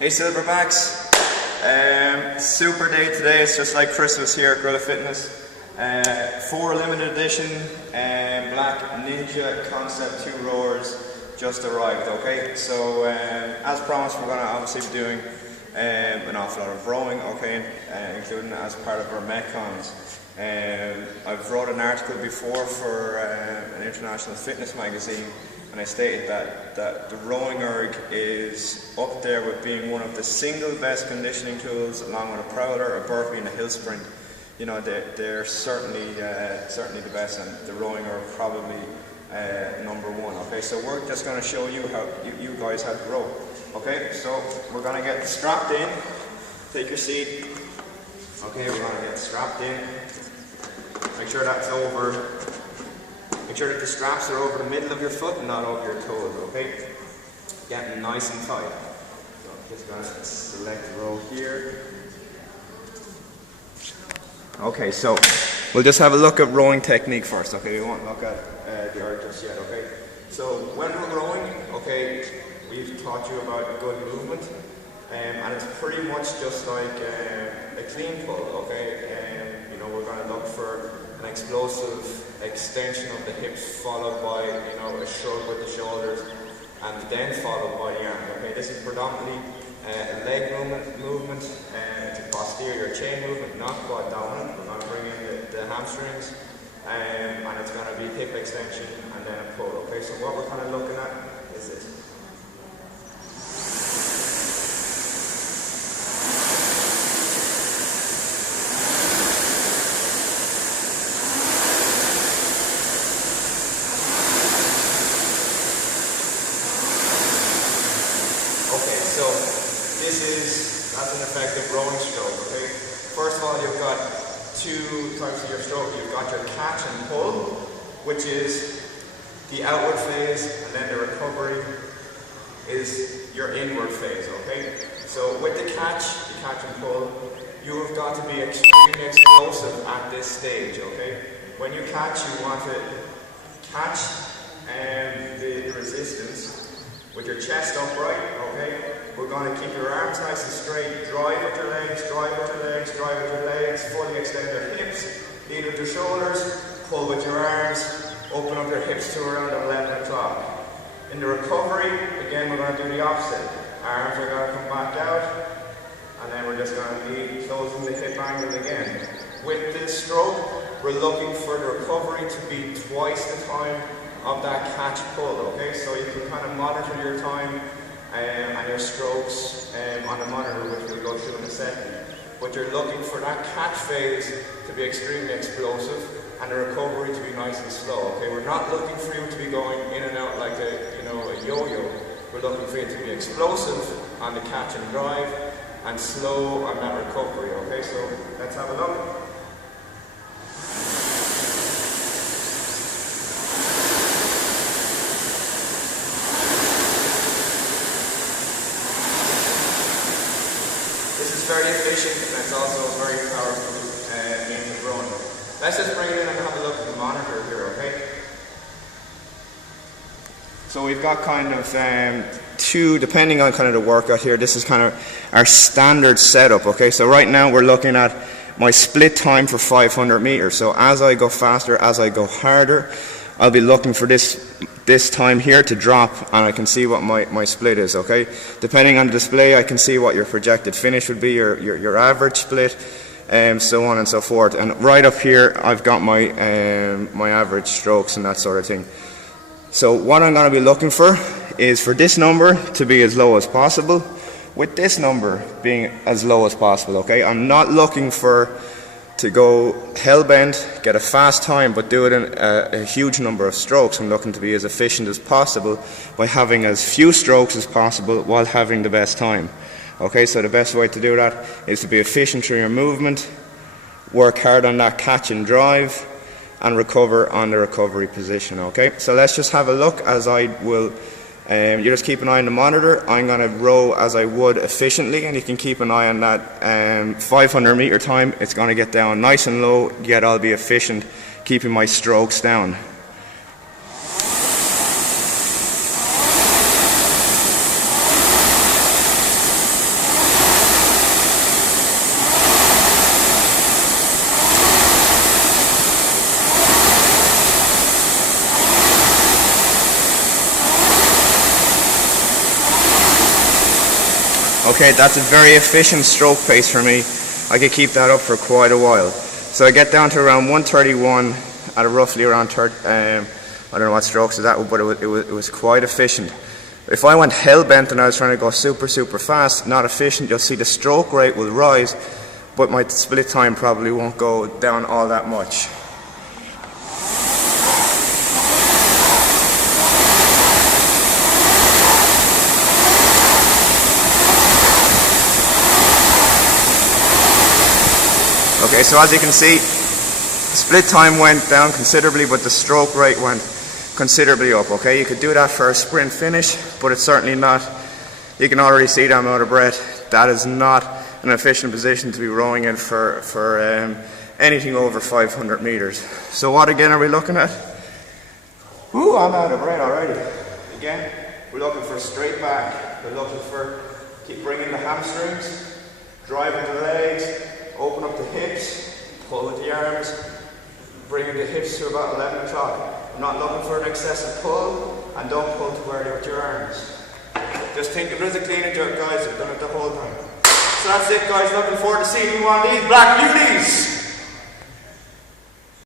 Hey Silverbacks, super day today. It's just like Christmas here at Gorilla Fitness. 4 limited edition Black Ninja Concept 2 Roars just arrived, okay? So as promised, we're going to obviously be doing an awful lot of rowing, okay, including as part of our Metcons. I've wrote an article before for an international fitness magazine, and I stated that the rowing erg is up there with being one of the single best conditioning tools, along with a prowler, a burpee and a hill sprint. You know, they're certainly the best, and the rowing erg probably number one. Okay, so we're just going to show you how you guys have to row. Okay, so we're going to get strapped in. Take your seat. Okay, we're going to get strapped in. Make sure that's over. Make sure that the straps are over the middle of your foot and not over your toes, okay? Getting nice and tight. So I'm just going to select row here. Okay, so we'll just have a look at rowing technique first, okay? We won't look at the erg just yet, okay? So when we're rowing, okay, we've taught you about good movement, and it's pretty much just like a clean pull, okay? You know, we're going to look for an explosive extension of the hips, followed by, you know, a shrug with the shoulders, and then followed by the arm. Okay, this is predominantly a leg movement, it's a posterior chain movement, not quad dominant. We're going to bring in the hamstrings, and it's going to be hip extension and then a pull. Okay, so what we're kind of looking at is this. Okay, so that's an effective rowing stroke, okay? First of all, you've got 2 types of your stroke. You've got your catch and pull, which is the outward phase, and then the recovery is your inward phase, okay? So with the catch and pull, you have got to be extremely explosive at this stage, okay? When you catch, you want to catch the resistance with your chest upright, okay? We're going to keep your arms nice and straight, drive with your legs, drive with your legs, drive with your legs, fully extend your hips, lead with your shoulders, pull with your arms, open up your hips to around 11 o'clock. In the recovery, again, we're going to do the opposite. Arms are going to come back out, and then we're just going to be closing the hip angle again. With this stroke, we're looking for the recovery to be twice the time of that catch pull, okay? So you can kind of monitor your time and your strokes on the monitor, which we'll go through in a second. But you're looking for that catch phase to be extremely explosive and the recovery to be nice and slow, okay? We're not looking for you to be going in and out like a yo-yo. We're looking for you to be explosive on the catch and drive and slow on that recovery, okay? So let's have a look. This is very efficient, and it's also a very powerful means of rowing. Let's just bring it in and have a look at the monitor here, okay? So we've got kind of 2, depending on kind of the workout here, this is kind of our standard setup, okay? So right now we're looking at my split time for 500 meters. So as I go faster, as I go harder, I'll be looking for this time here to drop, and I can see what my split is, okay? Depending on the display, I can see what your projected finish would be, your average split, so on and so forth. And right up here, I've got my average strokes and that sort of thing. So what I'm going to be looking for is for this number to be as low as possible, with this number being as low as possible, okay? I'm not looking to go hell-bent, get a fast time, but do it in a huge number of strokes. I'm looking to be as efficient as possible by having as few strokes as possible while having the best time. Okay, so the best way to do that is to be efficient through your movement, work hard on that catch and drive, and recover on the recovery position. Okay, so let's just have a look as I will. You just keep an eye on the monitor. I'm going to row as I would efficiently, and you can keep an eye on that 500 meter time. It's going to get down nice and low, yet I'll be efficient, keeping my strokes down. Okay, that's a very efficient stroke pace for me. I could keep that up for quite a while. So I get down to around 131 at roughly around 30, I don't know what strokes is that, but it was quite efficient. If I went hell-bent and I was trying to go super fast, not efficient, you'll see the stroke rate will rise, but my split time probably won't go down all that much. Okay, so as you can see, split time went down considerably, but the stroke rate went considerably up. Okay, you could do that for a sprint finish, but it's certainly not. You can already see that I'm out of breath. That is not an efficient position to be rowing in for anything over 500 meters. So what again are we looking at? Ooh, I'm out of breath already. Again, we're looking for straight back. We're looking for keep bringing the hamstrings, driving the legs, open up the hips, pull with the arms, bringing the hips to about 11 o'clock. I'm not looking for an excessive pull, and don't pull too early with your arms. Just think of it as a clean and jerk, guys. I've done it the whole time. So that's it, guys. Looking forward to seeing you on these Black Beauties.